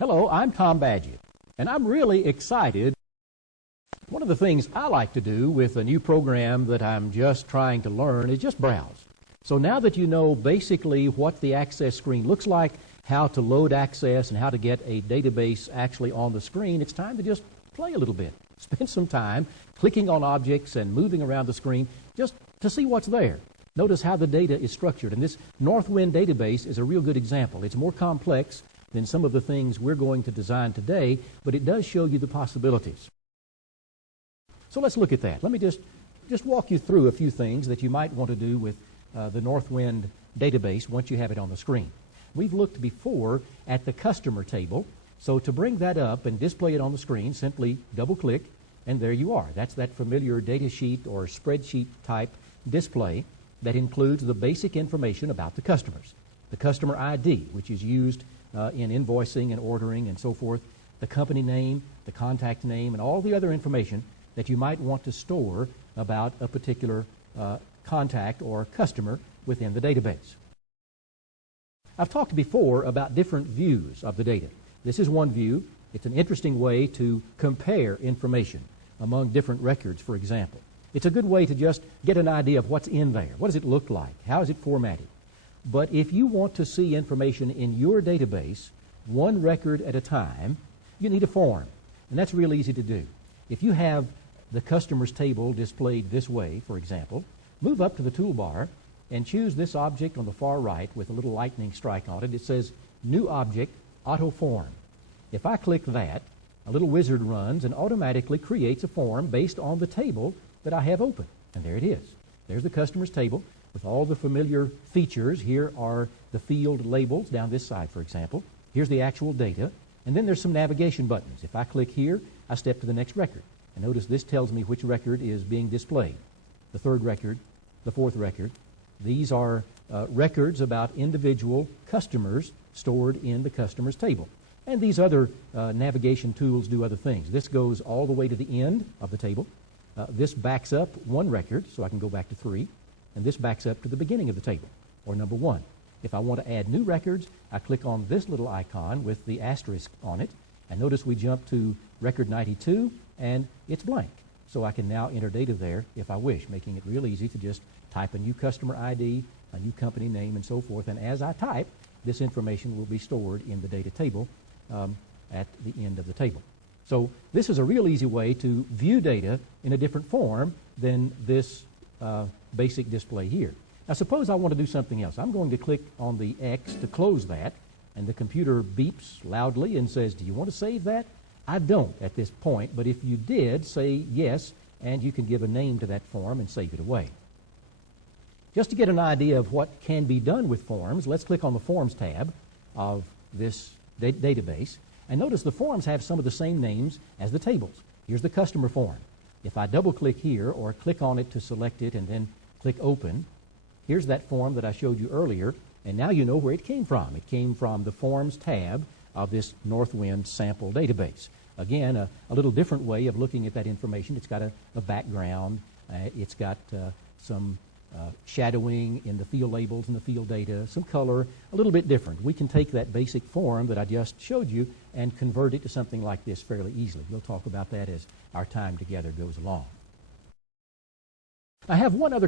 Hello, I'm Tom Badgett, and I'm really excited. One of the things I like to do with a new program that I'm just trying to learn is just browse. So now that you know basically what the access screen looks like, how to load access, and how to get a database actually on the screen, it's time to just play a little bit. Spend some time clicking on objects and moving around the screen just to see what's there. Notice how the data is structured, and this Northwind database is a real good example. It's more complex than some of the things we're going to design today, but it does show you the possibilities. So let's look at that. Let me just walk you through a few things that you might want to do with the Northwind database once you have it on the screen. We've looked before at the customer table, so to bring that up and display it on the screen, simply double-click, and there you are. That's that familiar data sheet or spreadsheet type display that includes the basic information about the customers. The customer ID, which is used in invoicing and ordering and so forth, the company name, the contact name, and all the other information that you might want to store about a particular contact or customer within the database. I've talked before about different views of the data. This is one view. It's an interesting way to compare information among different records, for example. It's a good way to just get an idea of what's in there. What does it look like? How is it formatted? But if you want to see information in your database, one record at a time, you need a form. And that's real easy to do. If you have the customers table displayed this way, for example, move up to the toolbar and choose this object on the far right with a little lightning strike on it. It says New Object, Autoform. If I click that, a little wizard runs and automatically creates a form based on the table that I have open. And there it is. There's the customers table with all the familiar features. Here are the field labels down this side, for example. Here's the actual data. And then there's some navigation buttons. If I click here, I step to the next record. And notice this tells me which record is being displayed. The third record, the fourth record. These are records about individual customers stored in the customers table. And these other navigation tools do other things. This goes all the way to the end of the table. This backs up one record, so I can go back to 3. And this backs up to the beginning of the table, or number 1. If I want to add new records, I click on this little icon with the asterisk on it. And notice we jump to record 92, and it's blank. So I can now enter data there if I wish, making it real easy to just type a new customer ID, a new company name, and so forth. And as I type, this information will be stored in the data table at the end of the table. So this is a real easy way to view data in a different form than this basic display here. Now suppose I want to do something else. I'm going to click on the X to close that, and the computer beeps loudly and says, do you want to save that? I don't at this point, but if you did, say yes, and you can give a name to that form and save it away. Just to get an idea of what can be done with forms, let's click on the Forms tab of this database. And notice the forms have some of the same names as the tables. Here's the customer form. If I double-click here or click on it to select it and then click Open, here's that form that I showed you earlier, and now you know where it came from. It came from the Forms tab of this Northwind sample database. Again, a little different way of looking at that information. It's got a background. It's got some shadowing in the field labels and the field data, some color, a little bit different. We can take that basic form that I just showed you and convert it to something like this fairly easily. We'll talk about that as our time together goes along. I have one other